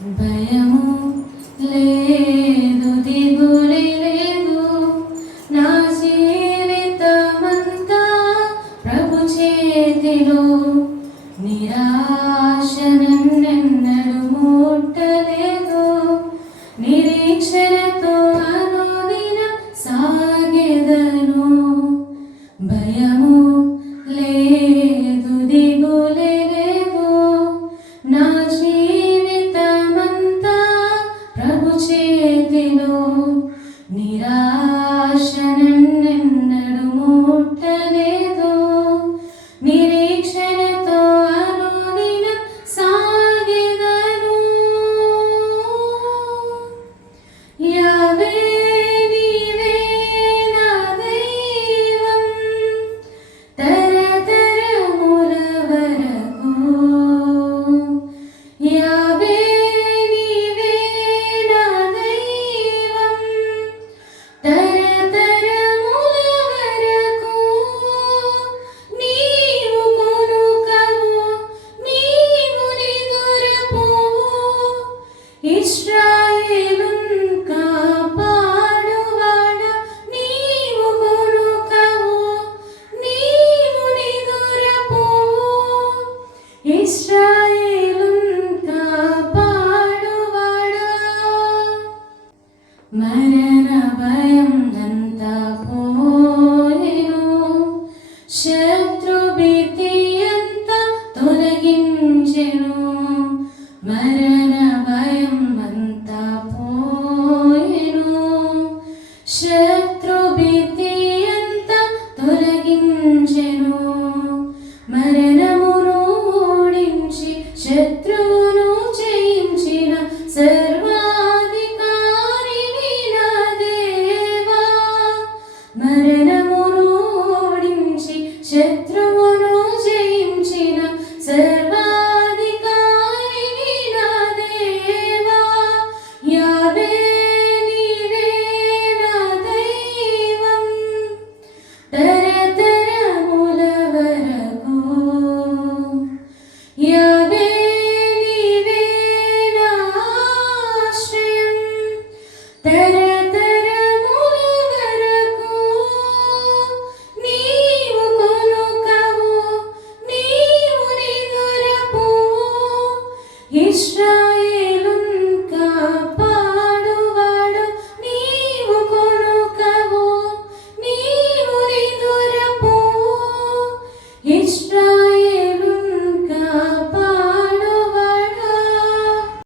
భయము లేదు, దిగులే లేదు, నా జీవితమంతా ప్రభు చేతిలో. నిరాశ నన్నెన్నడూ ముట్టలేదు, నిరీక్షణతో అనుదినం సాగెదను. భయము లేదు, దిగులే లేదు, నా జీవితమంతా ప్రభు చేతిలో. నిరాశ నన్నెన్నడూ ముట్టలేదు, నిరీక్షణతో అనుదినం సాగెదను. యావే నీవే నా దైవం, తరతరముల వరకు. యావే నీవే నా దైవం, తరతరముల వరకు. నీవు కొనుకవు, నీవు నిదురపోవు, ఇశ్రాయేలును కాపాడువాడా. నీవు కొనుకవు, నీవు నిదురపోవు, ఇశ్రాయేలును కాపాడువాడా. మరణ భయం అంతా పోయెను, శత్రు భీతి అంతా తొలగించెను. మరణ భయం అంతా పోయెను, శత్రు భీతి అంతా తొలగించెను. మరణమును ఓడించి శత్రువును జయించిన సర్వాధికారివి నా దేవా. మరణమును ఓడించి శత్రువును జయించిన సర్వాధికారివి నా దేవా. యావే నీవే నా దైవం, తరతరముల వరకు. యావే నీవే నా ఆశ్రయం, తరతరముల వరకు. నీవు కొనుకవు, నీవు నిదురపోవు, ఇశ్రాయేలు